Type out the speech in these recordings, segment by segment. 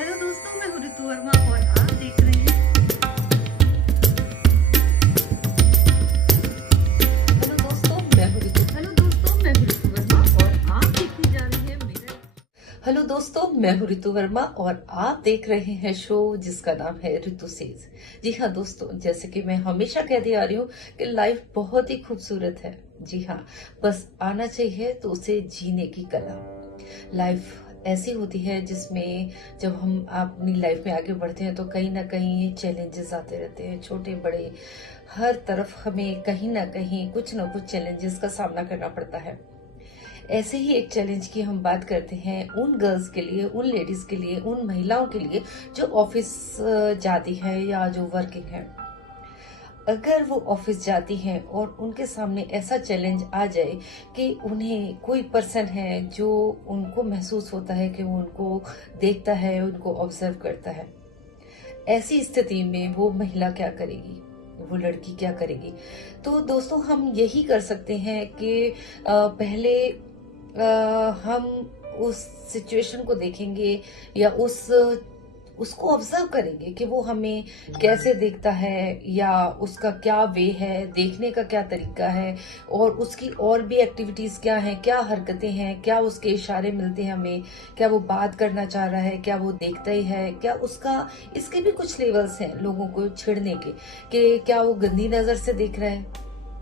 Hello दोस्तों, मैं हूँ ऋतु वर्मा और आप देख रहे हैं। हेलो दोस्तों, मैं हूँ ऋतु। हेलो दोस्तों, मैं हूँ ऋतु वर्मा और आप देखने जा रही हैं मेरा। हेलो दोस्तों, मैं हूँ ऋतु वर्मा और आप देख रहे हैं शो जिसका नाम है ऋतु सेज। जी हाँ दोस्तों, जैसे कि मैं हमेशा कहती आ रही हूँ कि लाइफ बहुत ही खूबसूरत है। जी हाँ, बस आना चाहिए तो उसे जीने की कला। लाइफ ऐसी होती है जिसमें जब हम अपनी लाइफ में आगे बढ़ते हैं तो कहीं ना कहीं चैलेंजेस आते रहते हैं, छोटे बड़े। हर तरफ हमें कहीं ना कहीं कुछ ना कुछ चैलेंजेस का सामना करना पड़ता है। ऐसे ही एक चैलेंज की हम बात करते हैं उन गर्ल्स के लिए, उन लेडीज के लिए, उन महिलाओं के लिए जो ऑफिस जाती है या जो वर्किंग है। अगर वो ऑफिस जाती हैं और उनके सामने ऐसा चैलेंज आ जाए कि उन्हें कोई पर्सन है जो उनको महसूस होता है कि वो उनको देखता है, उनको ऑब्जर्व करता है, ऐसी स्थिति में वो महिला क्या करेगी, वो लड़की क्या करेगी। तो दोस्तों, हम यही कर सकते हैं कि पहले हम उस सिचुएशन को देखेंगे या उसको ऑब्जर्व करेंगे कि वो हमें कैसे देखता है या उसका क्या वे है, देखने का क्या तरीका है और उसकी और भी एक्टिविटीज क्या हैं, क्या हरकतें हैं, क्या उसके इशारे मिलते हैं हमें, क्या वो बात करना चाह रहा है, क्या वो देखता ही है, क्या उसका। इसके भी कुछ लेवल्स हैं लोगों को छेड़ने के कि क्या वो गंदी नजर से देख रहा है,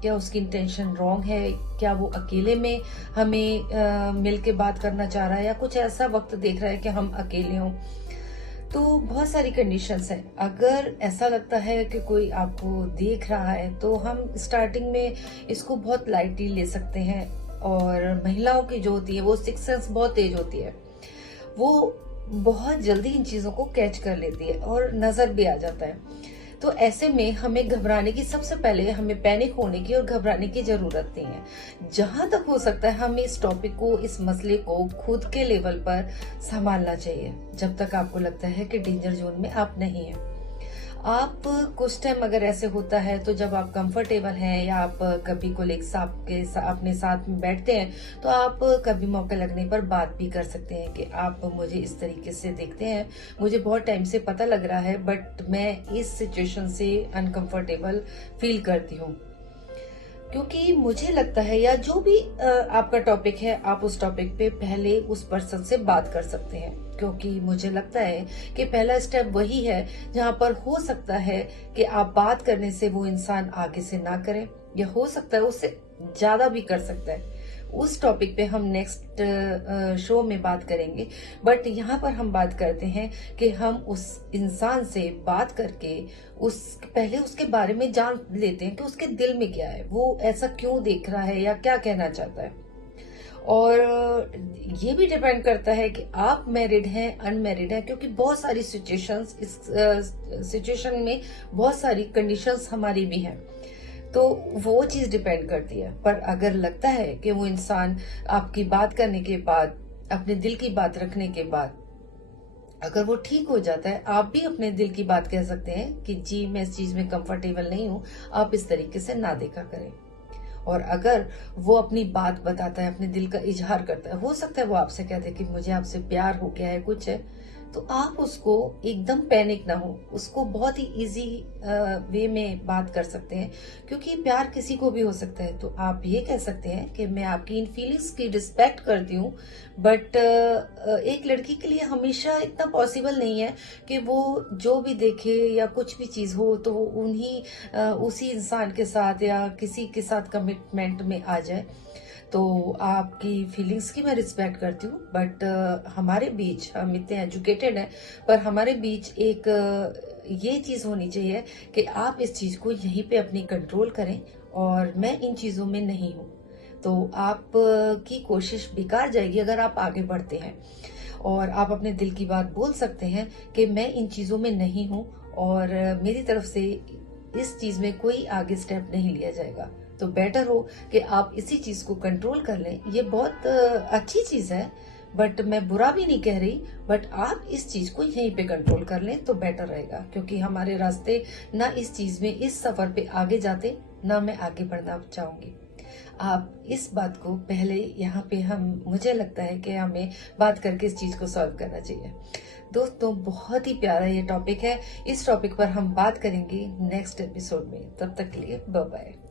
क्या उसकी इंटेंशन रॉन्ग है, क्या वो अकेले में हमें मिल के बात करना चाह रहा है या कुछ ऐसा वक्त देख रहा है कि हम अकेले हों। तो बहुत सारी कंडीशंस हैं। अगर ऐसा लगता है कि कोई आपको देख रहा है तो हम स्टार्टिंग में इसको बहुत लाइटली ले सकते हैं। और महिलाओं की जो होती है वो सिक्स सेंस बहुत तेज होती है, वो बहुत जल्दी इन चीजों को कैच कर लेती है और नजर भी आ जाता है। तो ऐसे में हमें घबराने की, सबसे पहले हमें पैनिक होने की और घबराने की जरूरत नहीं है। जहां तक हो सकता है हमें इस टॉपिक को, इस मसले को खुद के लेवल पर संभालना चाहिए जब तक आपको लगता है कि डेंजर जोन में आप नहीं हैं। आप कुछ टाइम अगर ऐसे होता है तो जब आप कंफर्टेबल हैं या आप कभी कोलीग अपने साथ में बैठते हैं तो आप कभी मौका लगने पर बात भी कर सकते हैं कि आप मुझे इस तरीके से देखते हैं, मुझे बहुत टाइम से पता लग रहा है बट मैं इस सिचुएशन से अनकंफर्टेबल फील करती हूँ, क्योंकि मुझे लगता है, या जो भी आपका टॉपिक है आप उस टॉपिक पे पहले उस पर्सन से बात कर सकते हैं। क्योंकि मुझे लगता है कि पहला स्टेप वही है जहां पर हो सकता है कि आप बात करने से वो इंसान आगे से ना करे, या हो सकता है उससे ज्यादा भी कर सकता है। उस टॉपिक पे हम नेक्स्ट शो में बात करेंगे, बट यहाँ पर हम बात करते हैं कि हम उस इंसान से बात करके पहले उसके बारे में जान लेते हैं कि उसके दिल में क्या है, वो ऐसा क्यों देख रहा है या क्या कहना चाहता है। और ये भी डिपेंड करता है कि आप मैरिड हैं, अनमैरिड हैं, क्योंकि बहुत सारी सिचुएशंस, इस सिचुएशन में बहुत सारी कंडीशंस हमारी भी हैं, तो वो चीज डिपेंड करती है। पर अगर लगता है कि वो इंसान आपकी बात करने के बाद, अपने दिल की बात रखने के बाद अगर वो ठीक हो जाता है, आप भी अपने दिल की बात कह सकते हैं कि जी मैं इस चीज में कंफर्टेबल नहीं हूँ, आप इस तरीके से ना देखा करें। और अगर वो अपनी बात बताता है, अपने दिल का इजहार करता है, हो सकता है वो आपसे कहते हैं कि मुझे आपसे प्यार हो गया है, कुछ है, तो आप उसको एकदम पैनिक ना हो, उसको बहुत ही इजी वे में बात कर सकते हैं, क्योंकि प्यार किसी को भी हो सकता है। तो आप ये कह सकते हैं कि मैं आपकी इन फीलिंग्स की रिस्पेक्ट करती हूँ, बट एक लड़की के लिए हमेशा इतना पॉसिबल नहीं है कि वो जो भी देखे या कुछ भी चीज हो तो वो उसी इंसान के साथ या किसी के साथ कमिटमेंट में आ जाए। तो आपकी फीलिंग्स की मैं रिस्पेक्ट करती हूँ, बट हमारे बीच, हम इतने एजुकेटेड हैं, पर हमारे बीच एक ये चीज होनी चाहिए कि आप इस चीज को यहीं पे अपनी कंट्रोल करें और मैं इन चीजों में नहीं हूँ। तो आप की कोशिश बेकार जाएगी अगर आप आगे बढ़ते हैं। और आप अपने दिल की बात बोल सकते हैं कि मैं इन चीजों में नहीं हूँ और मेरी तरफ से इस चीज में कोई आगे स्टेप नहीं लिया जाएगा। तो बेटर हो कि आप इसी चीज को कंट्रोल कर लें। ये बहुत अच्छी चीज है, बट मैं बुरा भी नहीं कह रही, बट आप इस चीज को यहीं पे कंट्रोल कर लें तो बेटर रहेगा, क्योंकि हमारे रास्ते ना इस चीज में, इस सफर पे आगे जाते, ना मैं आगे बढ़ना चाहूंगी। आप इस बात को पहले यहाँ पे मुझे लगता है कि हमें बात करके इस चीज को सॉल्व करना चाहिए। दोस्तों बहुत ही प्यारा ये टॉपिक है, इस टॉपिक पर हम बात करेंगे नेक्स्ट एपिसोड में। तब तक के लिए बाय बाय।